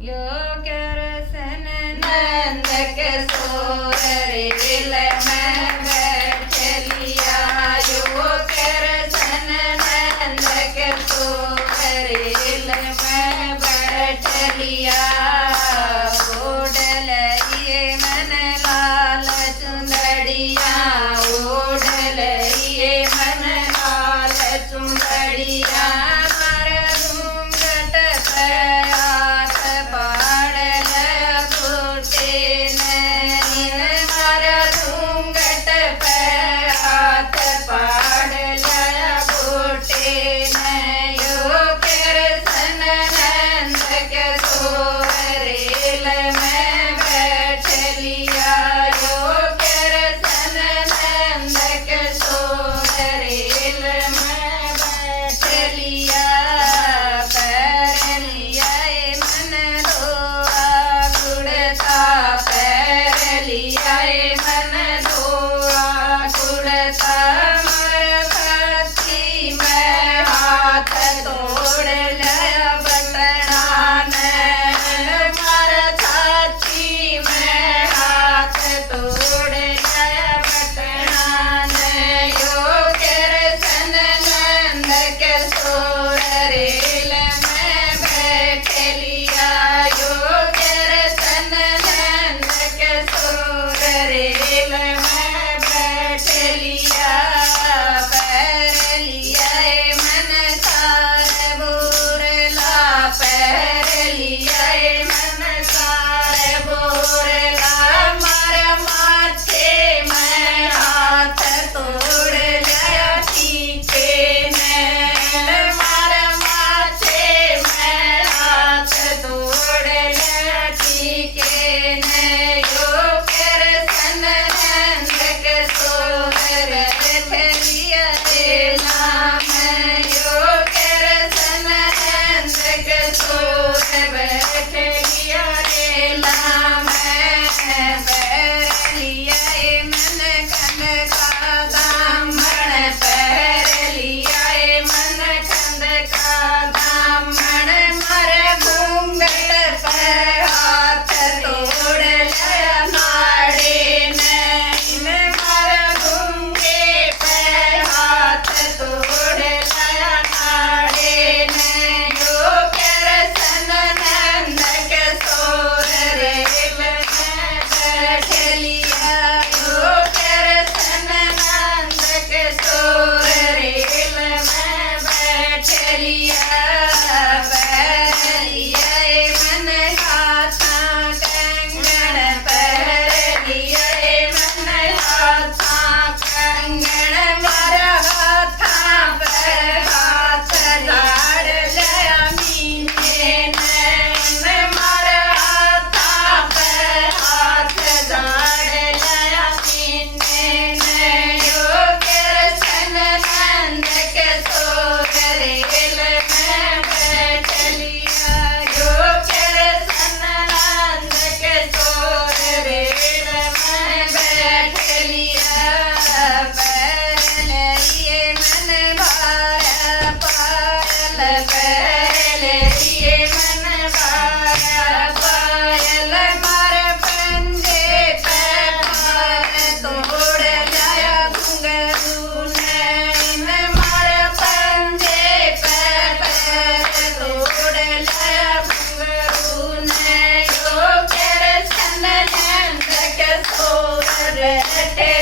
यो Krishna Nand Kishore rail में बैठ लिया। यो कृष्ण नंद किशोर रेल में बैठ लिया। ओढ़ लिए मन लाल चुंदड़िया। ओढ़ लिए मन लाल चुंदड़िया। मर घूंघट पे हाथ पाड़ ल बूटे नैन। मर घूंघट पे हाथ पाड़ ल बूटे नैन। यो कृष्ण नंद किशोर रेल में बैठ लिया। यो कृष्ण नंद किशोर रेल में बैठ लिया। पैर लिया मन धोआ कुड़ता। पैर लिया मन धोआ कुड़ता। मर भक्ति में हाथ तोड़ लिया बटना नैन। मर छाती में हाथ तोड़ लिया बटना नैन। यो कृष्ण नंद किशोर रेल में बैठ लिया। यो कृष्ण नंद किशोर रेल में बैठ लिया। पैर लिया मन सार बोरला। पैर लिया मन सार बोरला। मर माथे में हाथ तोड़ लिया टीके नैन। मर माथे में हाथ तोड़ लिया टीके नैन। यो कृष्ण नंद किशोर बैठ लिया रेला में। यो कृष्ण नंद किशोर बैठ लिया रेला में। पैर लिया मन खंड का दामन। पैर लिया मन खंड का दामन। मर घूंघट पे हाथ तोड़ लिया नाड़े नैन। मर घूंघे पे हाथ तोड़ लिया नाड़े नैन। यो कृष्ण नंद किशोर रेल में बैठ लिया। यो कृष्ण नंद किशोर रेल में बैठ लिया। पैर लिया मन हाथा कंगन। पैर लिया मन हाथा कंगन। मर हाथा पे हाथ लाड़ लिया मीने नैन। मर हाथा पे हाथ लाड़ लिया मीने नैन। यो कृष्ण नंद किशोर रेल में बैठ लिया। यो कृष्ण नंद किशोर रेल में बैठ लिया। पैर लिए मन भार पायल। पैर लिए मन भार पायल। मर पंजे पे पार तोड़ लिया घुंघरू नैन। मर पंजे पे पैर तोड़ लिया घुंघरू नैन। यो कृष्ण नंद किशोर बैठ